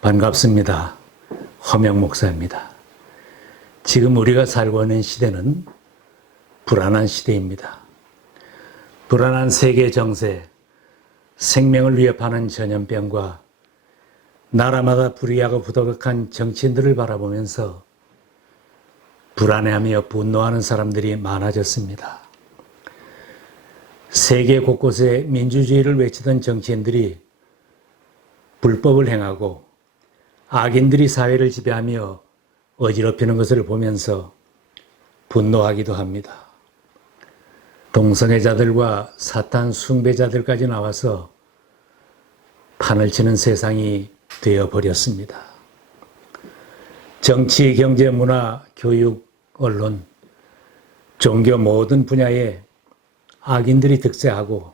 반갑습니다. 허명 목사입니다. 지금 우리가 살고 있는 시대는 불안한 시대입니다. 불안한 세계 정세, 생명을 위협하는 전염병과 나라마다 불의하고 부도덕한 정치인들을 바라보면서 불안해하며 분노하는 사람들이 많아졌습니다. 세계 곳곳에 민주주의를 외치던 정치인들이 불법을 행하고 악인들이 사회를 지배하며 어지럽히는 것을 보면서 분노하기도 합니다. 동성애자들과 사탄 숭배자들까지 나와서 판을 치는 세상이 되어버렸습니다. 정치, 경제, 문화, 교육, 언론, 종교 모든 분야에 악인들이 득세하고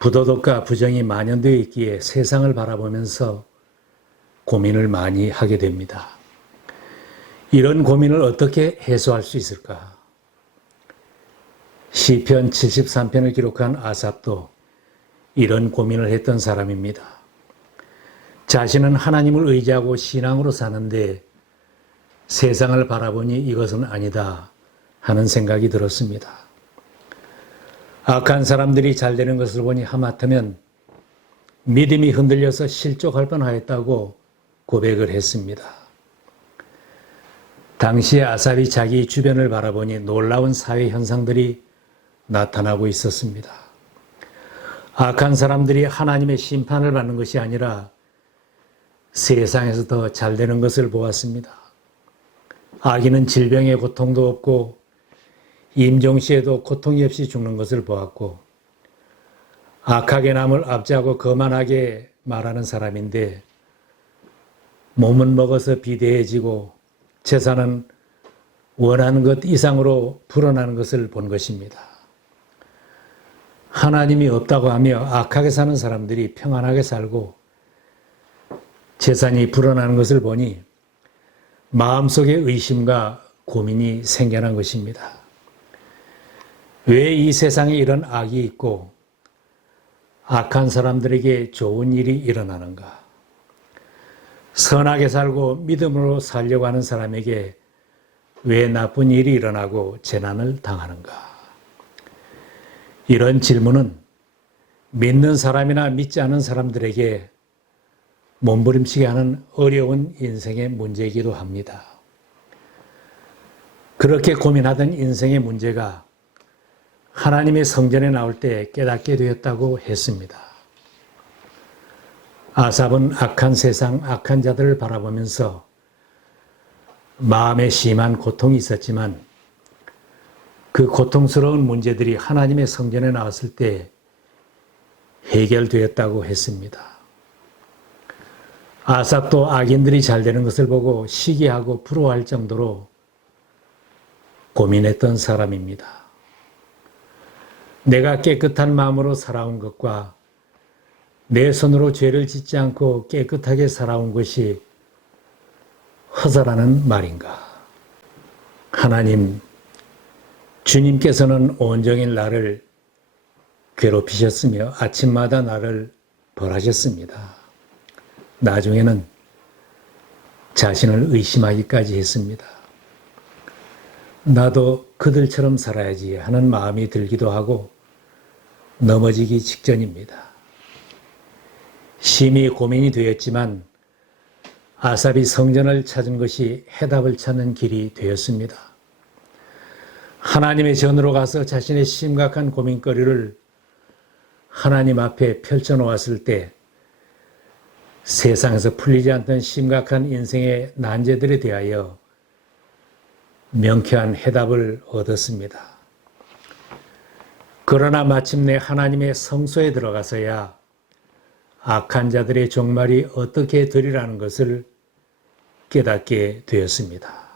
부도덕과 부정이 만연되어 있기에 세상을 바라보면서 고민을 많이 하게 됩니다. 이런 고민을 어떻게 해소할 수 있을까? 시편 73편을 기록한 아삽도 이런 고민을 했던 사람입니다. 자신은 하나님을 의지하고 신앙으로 사는데 세상을 바라보니 이것은 아니다 하는 생각이 들었습니다. 악한 사람들이 잘 되는 것을 보니 하마터면 믿음이 흔들려서 실족할 뻔하였다고 고백을 했습니다. 당시에 아삽이 자기 주변을 바라보니 놀라운 사회 현상들이 나타나고 있었습니다. 악한 사람들이 하나님의 심판을 받는 것이 아니라 세상에서 더 잘 되는 것을 보았습니다. 악인은 질병의 고통도 없고 임종시에도 고통이 없이 죽는 것을 보았고 악하게 남을 압제하고 거만하게 말하는 사람인데 몸은 먹어서 비대해지고 재산은 원하는 것 이상으로 불어나는 것을 본 것입니다. 하나님이 없다고 하며 악하게 사는 사람들이 평안하게 살고 재산이 불어나는 것을 보니 마음속에 의심과 고민이 생겨난 것입니다. 왜 이 세상에 이런 악이 있고 악한 사람들에게 좋은 일이 일어나는가? 선하게 살고 믿음으로 살려고 하는 사람에게 왜 나쁜 일이 일어나고 재난을 당하는가? 이런 질문은 믿는 사람이나 믿지 않은 사람들에게 몸부림치게 하는 어려운 인생의 문제이기도 합니다. 그렇게 고민하던 인생의 문제가 하나님의 성전에 나올 때 깨닫게 되었다고 했습니다. 아삽은 악한 세상, 악한 자들을 바라보면서 마음에 심한 고통이 있었지만 그 고통스러운 문제들이 하나님의 성전에 나왔을 때 해결되었다고 했습니다. 아삽도 악인들이 잘 되는 것을 보고 시기하고 부러워할 정도로 고민했던 사람입니다. 내가 깨끗한 마음으로 살아온 것과 내 손으로 죄를 짓지 않고 깨끗하게 살아온 것이 허사라는 말인가? 하나님, 주님께서는 온종일 나를 괴롭히셨으며 아침마다 나를 벌하셨습니다. 나중에는 자신을 의심하기까지 했습니다. 나도 그들처럼 살아야지 하는 마음이 들기도 하고 넘어지기 직전입니다. 심히 고민이 되었지만 아삽이 성전을 찾은 것이 해답을 찾는 길이 되었습니다. 하나님의 전으로 가서 자신의 심각한 고민거리를 하나님 앞에 펼쳐놓았을 때 세상에서 풀리지 않던 심각한 인생의 난제들에 대하여 명쾌한 해답을 얻었습니다. 그러나 마침내 하나님의 성소에 들어가서야 악한 자들의 종말이 어떻게 되리라는 것을 깨닫게 되었습니다.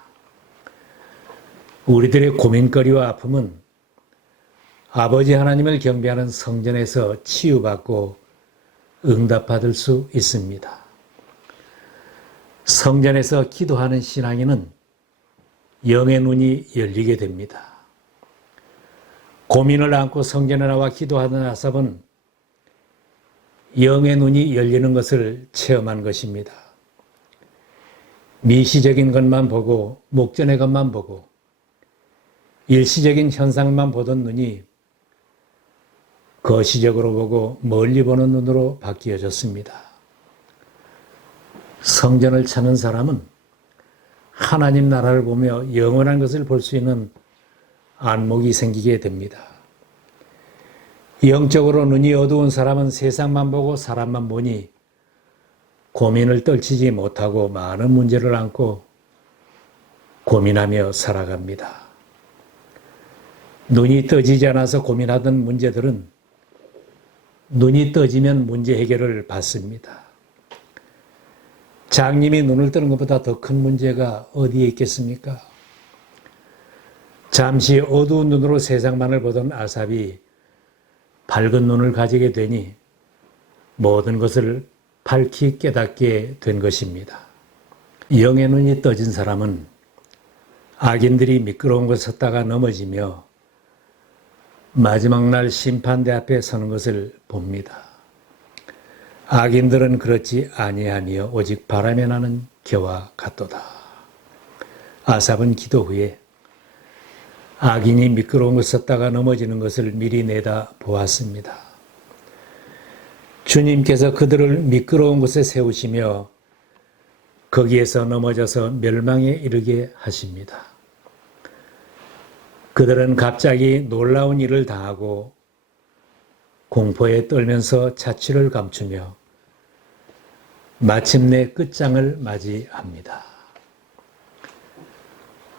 우리들의 고민거리와 아픔은 아버지 하나님을 경배하는 성전에서 치유받고 응답받을 수 있습니다. 성전에서 기도하는 신앙인은 영의 눈이 열리게 됩니다. 고민을 안고 성전에 나와 기도하던 아삽은 영의 눈이 열리는 것을 체험한 것입니다. 미시적인 것만 보고 목전의 것만 보고 일시적인 현상만 보던 눈이 거시적으로 보고 멀리 보는 눈으로 바뀌어졌습니다. 성전을 찾는 사람은 하나님 나라를 보며 영원한 것을 볼 수 있는 안목이 생기게 됩니다. 영적으로 눈이 어두운 사람은 세상만 보고 사람만 보니 고민을 떨치지 못하고 많은 문제를 안고 고민하며 살아갑니다. 눈이 떠지지 않아서 고민하던 문제들은 눈이 떠지면 문제 해결을 받습니다. 장님이 눈을 뜨는 것보다 더 큰 문제가 어디에 있겠습니까? 잠시 어두운 눈으로 세상만을 보던 아삽이 밝은 눈을 가지게 되니 모든 것을 밝히 깨닫게 된 것입니다. 영의 눈이 떠진 사람은 악인들이 미끄러운 곳에 섰다가 넘어지며 마지막 날 심판대 앞에 서는 것을 봅니다. 악인들은 그렇지 아니하며 오직 바람에 나는 겨와 같도다. 아삽은 기도 후에 악인이 미끄러운 곳에 섰다가 넘어지는 것을 미리 내다 보았습니다. 주님께서 그들을 미끄러운 곳에 세우시며 거기에서 넘어져서 멸망에 이르게 하십니다. 그들은 갑자기 놀라운 일을 당하고 공포에 떨면서 자취를 감추며 마침내 끝장을 맞이합니다.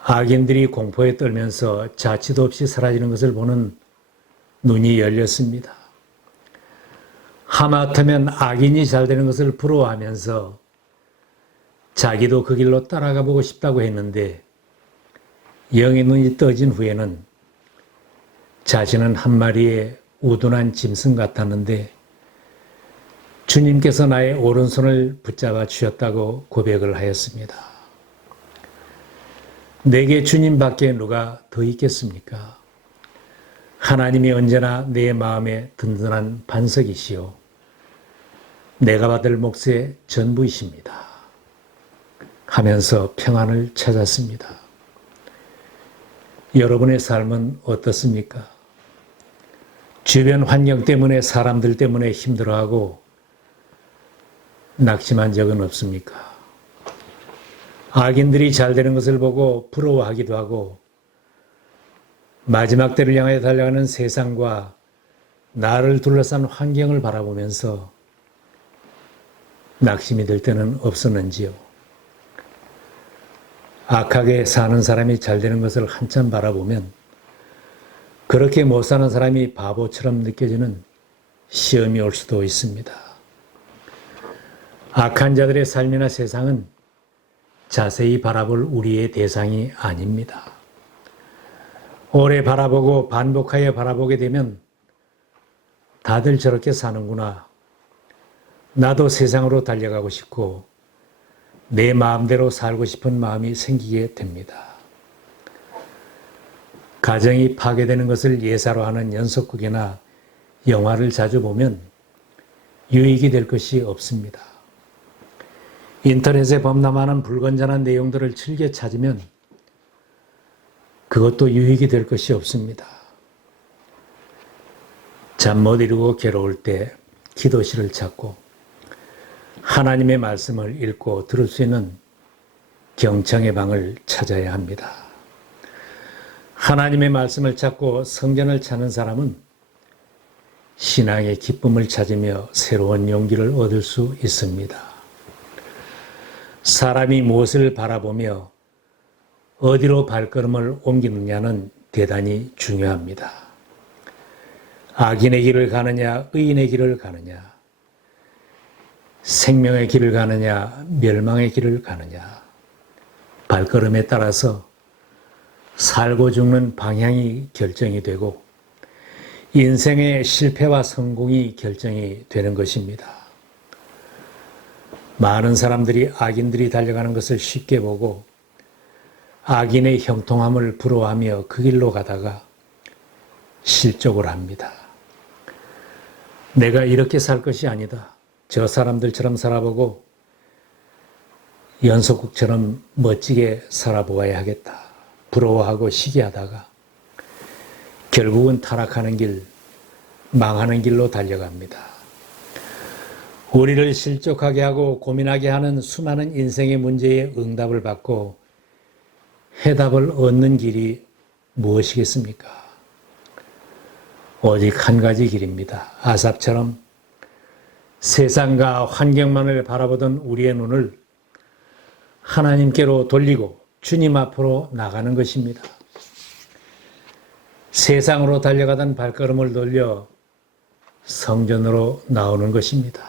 악인들이 공포에 떨면서 자취도 없이 사라지는 것을 보는 눈이 열렸습니다. 하마터면 악인이 잘 되는 것을 부러워하면서 자기도 그 길로 따라가 보고 싶다고 했는데 영의 눈이 떠진 후에는 자신은 한 마리의 우둔한 짐승 같았는데 주님께서 나의 오른손을 붙잡아 주셨다고 고백을 하였습니다. 내게 주님밖에 누가 더 있겠습니까? 하나님이 언제나 내 마음에 든든한 반석이시오. 내가 받을 몫의 전부이십니다. 하면서 평안을 찾았습니다. 여러분의 삶은 어떻습니까? 주변 환경 때문에 사람들 때문에 힘들어하고 낙심한 적은 없습니까? 악인들이 잘 되는 것을 보고 부러워하기도 하고 마지막 때를 향해 달려가는 세상과 나를 둘러싼 환경을 바라보면서 낙심이 들 때는 없었는지요? 악하게 사는 사람이 잘 되는 것을 한참 바라보면 그렇게 못 사는 사람이 바보처럼 느껴지는 시험이 올 수도 있습니다. 악한 자들의 삶이나 세상은 자세히 바라볼 우리의 대상이 아닙니다. 오래 바라보고 반복하여 바라보게 되면 다들 저렇게 사는구나. 나도 세상으로 달려가고 싶고 내 마음대로 살고 싶은 마음이 생기게 됩니다. 가정이 파괴되는 것을 예사로 하는 연속극이나 영화를 자주 보면 유익이 될 것이 없습니다. 인터넷에 범람하는 불건전한 내용들을 즐겨 찾으면 그것도 유익이 될 것이 없습니다. 잠 못 이루고 괴로울 때 기도실을 찾고 하나님의 말씀을 읽고 들을 수 있는 경청의 방을 찾아야 합니다. 하나님의 말씀을 찾고 성전을 찾는 사람은 신앙의 기쁨을 찾으며 새로운 용기를 얻을 수 있습니다. 사람이 무엇을 바라보며 어디로 발걸음을 옮기느냐는 대단히 중요합니다. 악인의 길을 가느냐, 의인의 길을 가느냐, 생명의 길을 가느냐, 멸망의 길을 가느냐, 발걸음에 따라서 살고 죽는 방향이 결정이 되고 인생의 실패와 성공이 결정이 되는 것입니다. 많은 사람들이 악인들이 달려가는 것을 쉽게 보고 악인의 형통함을 부러워하며 그 길로 가다가 실족을 합니다. 내가 이렇게 살 것이 아니다. 저 사람들처럼 살아보고 연속국처럼 멋지게 살아보아야 하겠다. 부러워하고 시기하다가 결국은 타락하는 길, 망하는 길로 달려갑니다. 우리를 실족하게 하고 고민하게 하는 수많은 인생의 문제에 응답을 받고 해답을 얻는 길이 무엇이겠습니까? 오직 한 가지 길입니다. 아삽처럼 세상과 환경만을 바라보던 우리의 눈을 하나님께로 돌리고 주님 앞으로 나가는 것입니다. 세상으로 달려가던 발걸음을 돌려 성전으로 나오는 것입니다.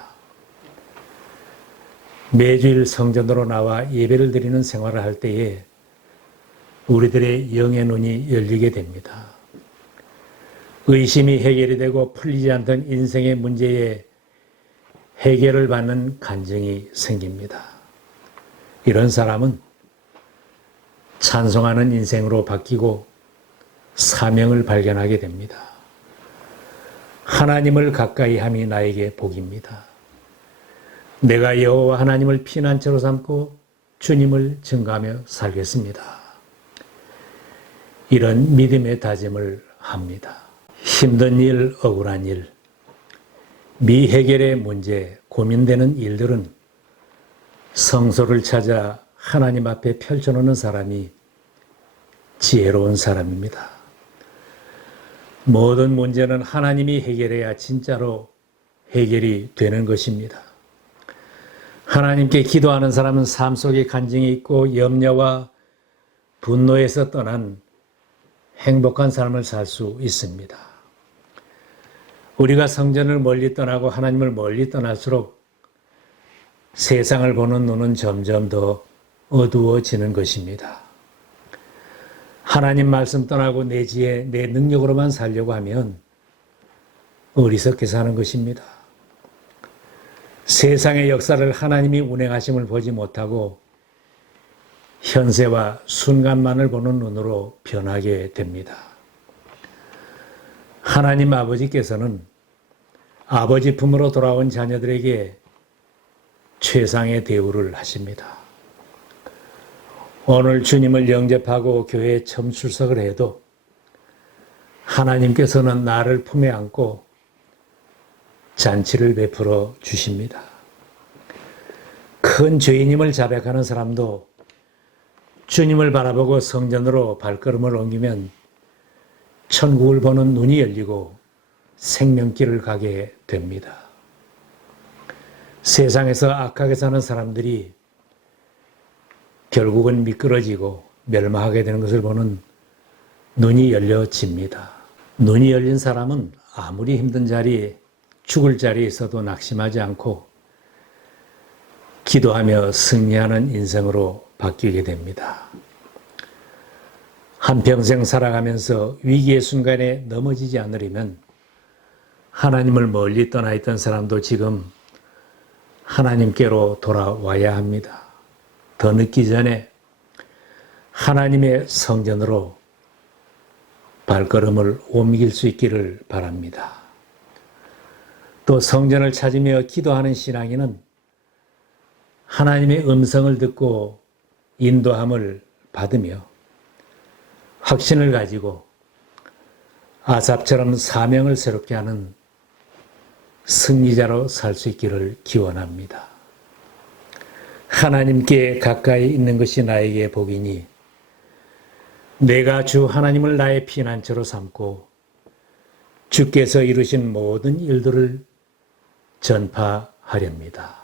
매주일 성전으로 나와 예배를 드리는 생활을 할 때에 우리들의 영의 눈이 열리게 됩니다. 의심이 해결이 되고 풀리지 않던 인생의 문제에 해결을 받는 간증이 생깁니다. 이런 사람은 찬송하는 인생으로 바뀌고 사명을 발견하게 됩니다. 하나님을 가까이 함이 나에게 복입니다. 내가 여호와 하나님을 피난처로 삼고 주님을 증거하며 살겠습니다. 이런 믿음의 다짐을 합니다. 힘든 일, 억울한 일, 미해결의 문제, 고민되는 일들은 성소를 찾아 하나님 앞에 펼쳐놓는 사람이 지혜로운 사람입니다. 모든 문제는 하나님이 해결해야 진짜로 해결이 되는 것입니다. 하나님께 기도하는 사람은 삶 속에 간증이 있고 염려와 분노에서 떠난 행복한 삶을 살 수 있습니다. 우리가 성전을 멀리 떠나고 하나님을 멀리 떠날수록 세상을 보는 눈은 점점 더 어두워지는 것입니다. 하나님 말씀 떠나고 내 지혜, 내 능력으로만 살려고 하면 어리석게 사는 것입니다. 세상의 역사를 하나님이 운행하심을 보지 못하고 현세와 순간만을 보는 눈으로 변하게 됩니다. 하나님 아버지께서는 아버지 품으로 돌아온 자녀들에게 최상의 대우를 하십니다. 오늘 주님을 영접하고 교회에 처음 출석을 해도 하나님께서는 나를 품에 안고 잔치를 베풀어 주십니다. 큰 죄인임을 자백하는 사람도 주님을 바라보고 성전으로 발걸음을 옮기면 천국을 보는 눈이 열리고 생명길을 가게 됩니다. 세상에서 악하게 사는 사람들이 결국은 미끄러지고 멸망하게 되는 것을 보는 눈이 열려집니다. 눈이 열린 사람은 아무리 힘든 자리에 죽을 자리에 있어도 낙심하지 않고 기도하며 승리하는 인생으로 바뀌게 됩니다. 한평생 살아가면서 위기의 순간에 넘어지지 않으려면 하나님을 멀리 떠나 있던 사람도 지금 하나님께로 돌아와야 합니다. 더 늦기 전에 하나님의 성전으로 발걸음을 옮길 수 있기를 바랍니다. 또 성전을 찾으며 기도하는 신앙인은 하나님의 음성을 듣고 인도함을 받으며 확신을 가지고 아삽처럼 사명을 새롭게 하는 승리자로 살 수 있기를 기원합니다. 하나님께 가까이 있는 것이 나에게 복이니 내가 주 하나님을 나의 피난처로 삼고 주께서 이루신 모든 일들을 전파하렵니다.